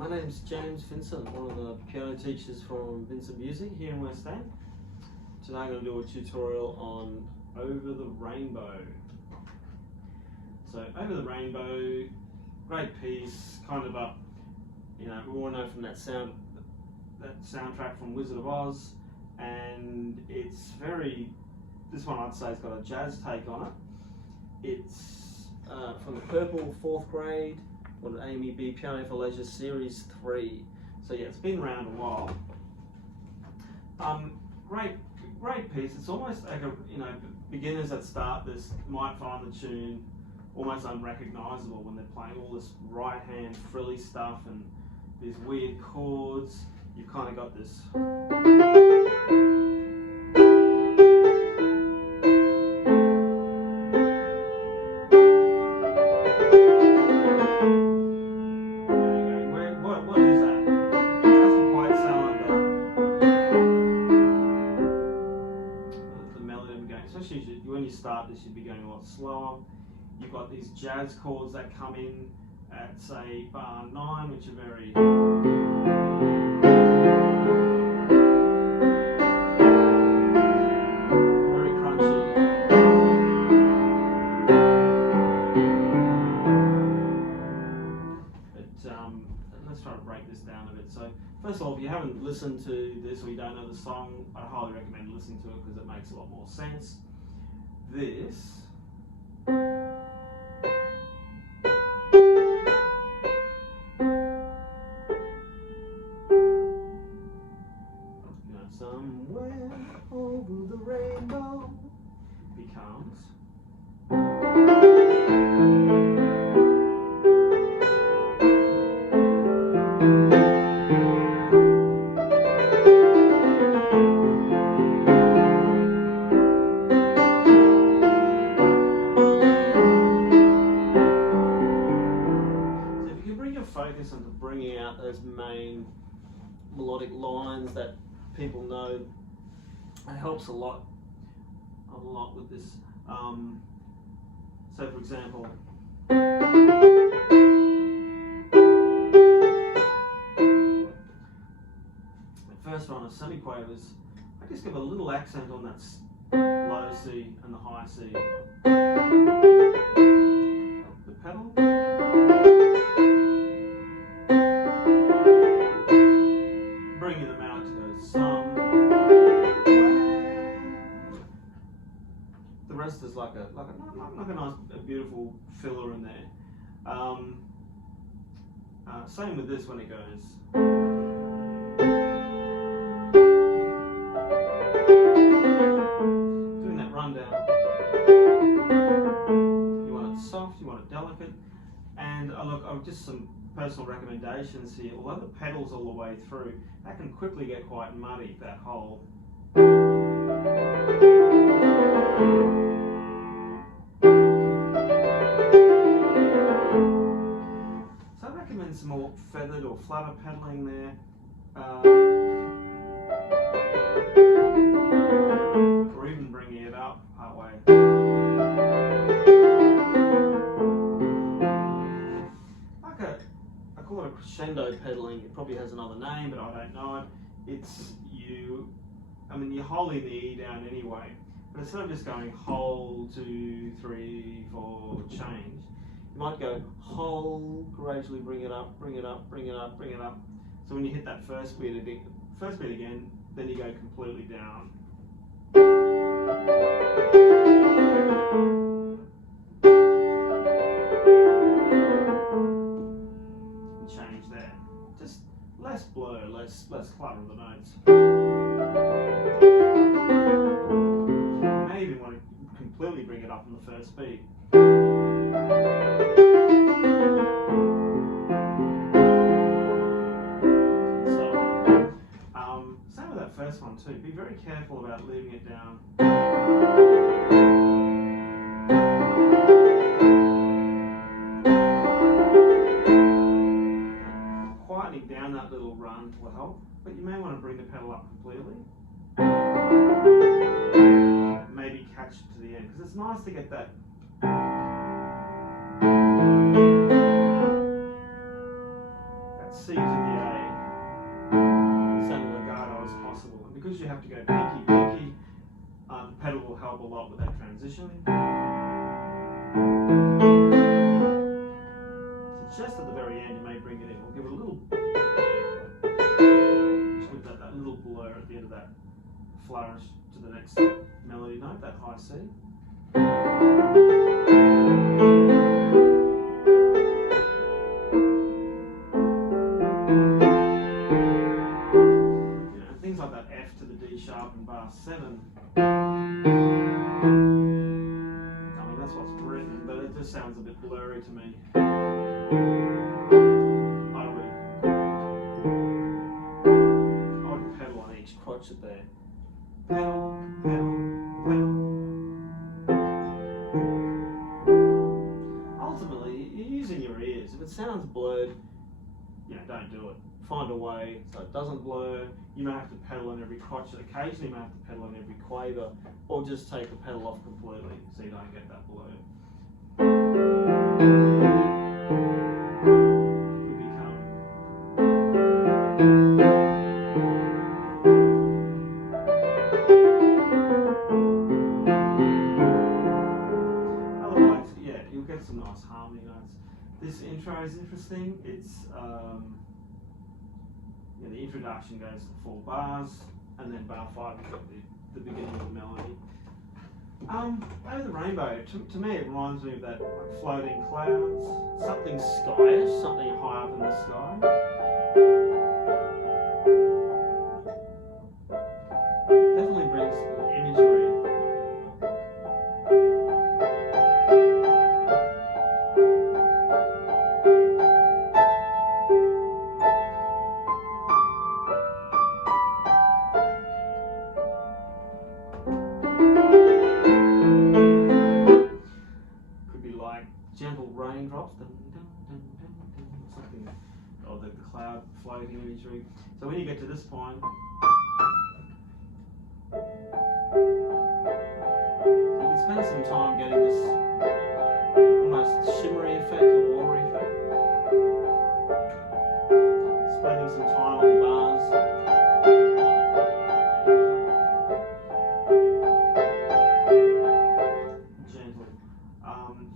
My name's James Vincent, one of the piano teachers from Vincent Music here in West End. Today I'm going to do a tutorial on Over the Rainbow. So Over the Rainbow, great piece, kind of a, we all know from that soundtrack from Wizard of Oz, and it's this one I'd say has got a jazz take on it. It's from the Purple 4th grade, or the Amy B Piano for Leisure Series 3. So yeah, it's been around a while. Great piece. It's almost like beginners that start this might find the tune almost unrecognisable when they're playing all this right hand frilly stuff and these weird chords. You've kind of got this. When you start this, you'd be going a lot slower. You've got these jazz chords that come in at, say, bar 9, which are very crunchy. But let's try to break this down a bit. So, first of all, if you haven't listened to this or you don't know the song, I highly recommend listening to it because it makes a lot more sense. This somewhere over the rainbow becomes focus on bringing out those main melodic lines that people know. It helps a lot with this. So, for example, the first one of semiquavers, I just give a little accent on that low C and the high C. The pedal. Bringing them out to go somewhere. The rest is like a nice, beautiful filler in there. Same with this when it goes. Doing that rundown. You want it soft, you want it delicate, and look, just some personal recommendations here. Although the pedal's all the way through, that can quickly get quite muddy, that whole. So I recommend some more feathered or flutter pedaling there. Or even bringing it up partway. I call it a crescendo pedaling. It probably has another name, but I don't know it. It's you're holding the E down anyway, but instead of just going hold, 2, 3, 4, change, you might go hold, gradually bring it up, bring it up, bring it up, bring it up. So when you hit that first beat again, then you go completely down. Less blur, less clutter of the notes. You may even want to completely bring it up on the first beat. So, same with that first one too. Be very careful about leaving it down. Down that little run will help, but you may want to bring the pedal up completely. Maybe catch it to the end, because it's nice to get that C to the A, sounding legato as possible. And because you have to go pinky, pinky, the pedal will help a lot with that transition. So just at the very end, you may bring it in. We'll give it a little, just give that little blur at the end of that flourish to the next melody note, that high C. Things like that F to the D sharp in bar 7. I mean, that's what's written, but it just sounds a bit blurry to me. I would pedal on each crotchet there. Pedal, pedal, pedal. Ultimately, you're using your ears. If it sounds blurred, don't do it. Find a way so it doesn't blur. You may have to pedal on every crotchet. Occasionally you may have to pedal on every quaver, or just take the pedal off completely so you don't get that blur. Could become otherwise, yeah, you'll get some nice harmony notes. This intro is interesting. It's the introduction goes to 4 bars, and then bar 5 you've got the beginning of the melody. Over the Rainbow, to me it reminds me of that like floating clouds, something skyish, something high up in the sky. Definitely brings imagery. Gentle raindrops, something, or the cloud floating imagery. So when you get to this point, you can spend some time getting this almost shimmery effect or watery effect. Spending some time on the bars.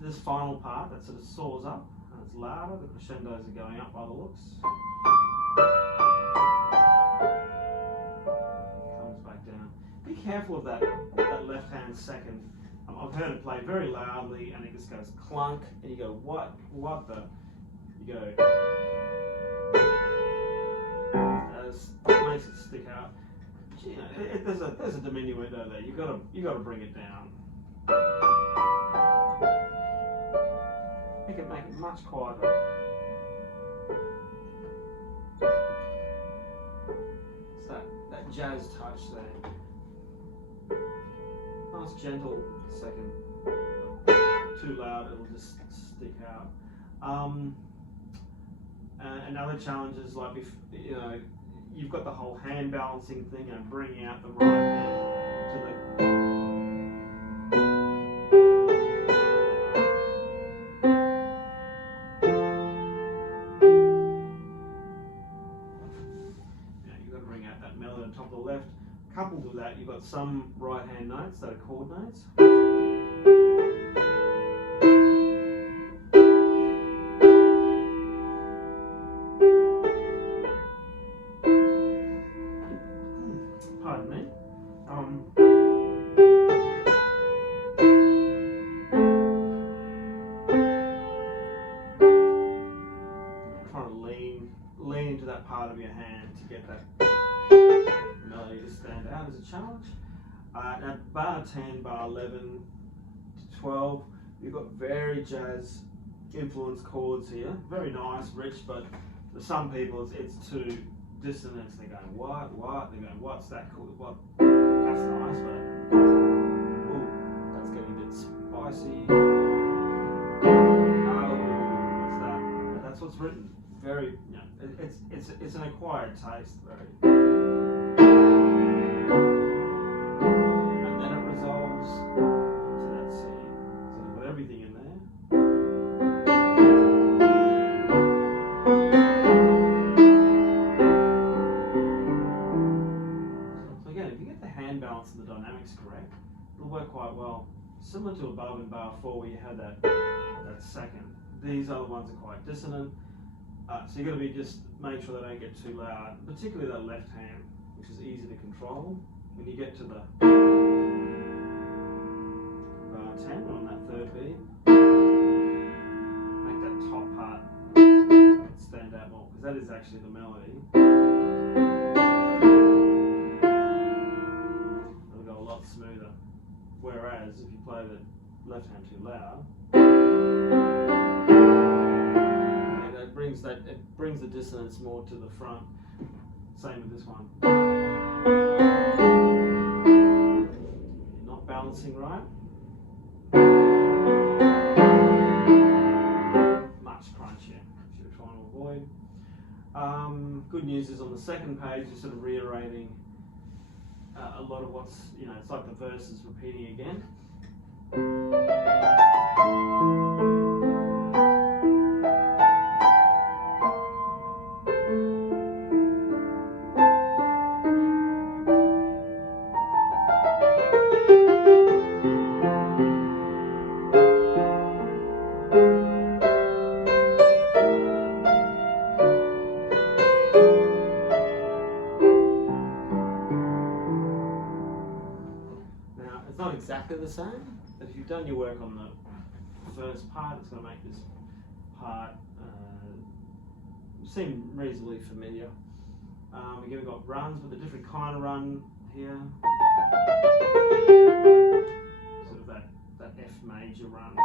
This final part that sort of soars up and it's louder, the crescendos are going up by the looks. Comes back down. Be careful of that left hand second. I've heard it play very loudly and it just goes clunk and you go, what the? You go, it makes it stick out. There's a diminuendo there. You got to bring it down. Make it much quieter. It's that jazz touch there. Nice gentle second. Too loud, it'll just stick out. And other challenges like you've got the whole hand balancing thing and bringing out the right hand to the. Top of the left. Coupled with that, you've got some right hand notes that are chord notes. Pardon me. Trying to lean into that part of your hand to get that melody to stand out as a challenge. At bar 10, bar 11 to 12, you've got very jazz influenced chords here. Very nice, rich, but for some people it's too dissonance. They're going, what? They're going, what's that chord? What? That's nice, but ooh, that's getting a bit spicy. Oh, what's that? But that's what's written. Very, it's an acquired taste. Very. And then it resolves to that C. So you've got everything in there. similar to above in bar 4 where you had that second. These other ones are quite dissonant, so you've got to be just make sure they don't get too loud, particularly that left hand, which is easy to control. When you get to the bar 10 on that third beat, make that top part stand out more, because that is actually the melody. It'll go a lot smoother. Whereas if you play the left hand too loud, it brings the dissonance more to the front. Same with this one. You're not balancing right. Much crunchier, which you're trying to avoid. Good news is on the second page, you're sort of reiterating a lot of what's, it's like the verse is repeating again. Not exactly the same, but if you've done your work on the first part, it's going to make this part seem reasonably familiar. Again, we've got runs, but a different kind of run here. Sort of that F major run.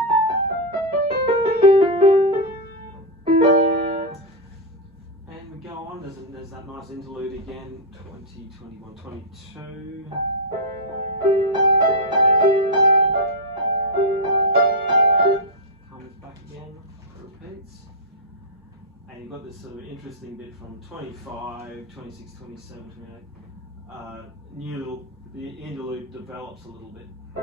And we go on, there's that nice interlude again, 20, 21, 22. Comes back again, repeats. And you've got this sort of interesting bit from 25, 26, 27, 28. The interlude develops a little bit. So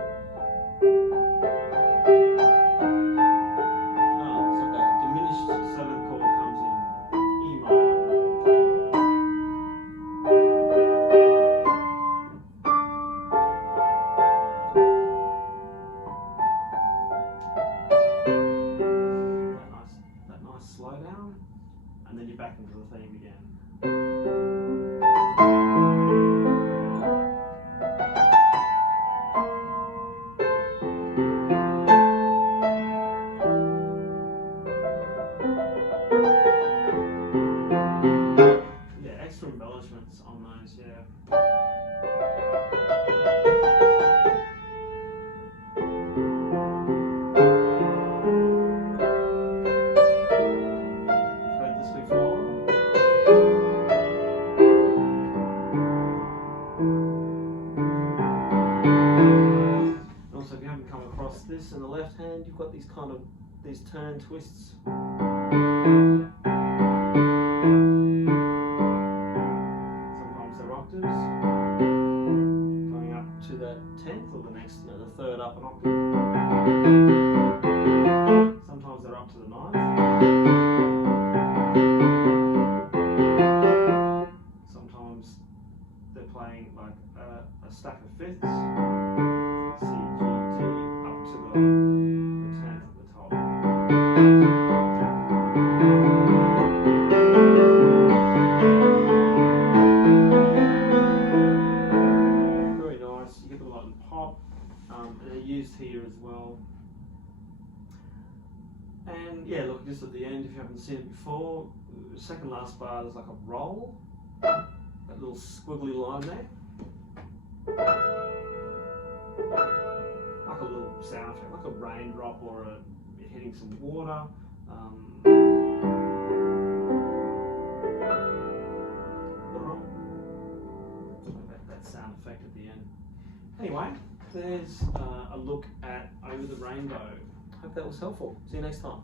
that diminished seventh chord comes in E minor. That nice slowdown, and then you're back into the theme again. Extra embellishments on those, Heard this before? And also, if you haven't come across this in the left hand, you've got these turn twists. Going up to the 10th or the next, the third up an octave. Sometimes they're up to the 9th. Sometimes they're playing like a stack of fifths. C, G, T, up to the 10th at the top. They're used here as well. And yeah, look, just at the end, if you haven't seen it before, the second last bar is like a roll, that little squiggly line there, like a little sound effect, like a raindrop or hitting some water. That sound effect at the end. Anyway, there's a look at Over the Rainbow. Hope that was helpful. See you next time.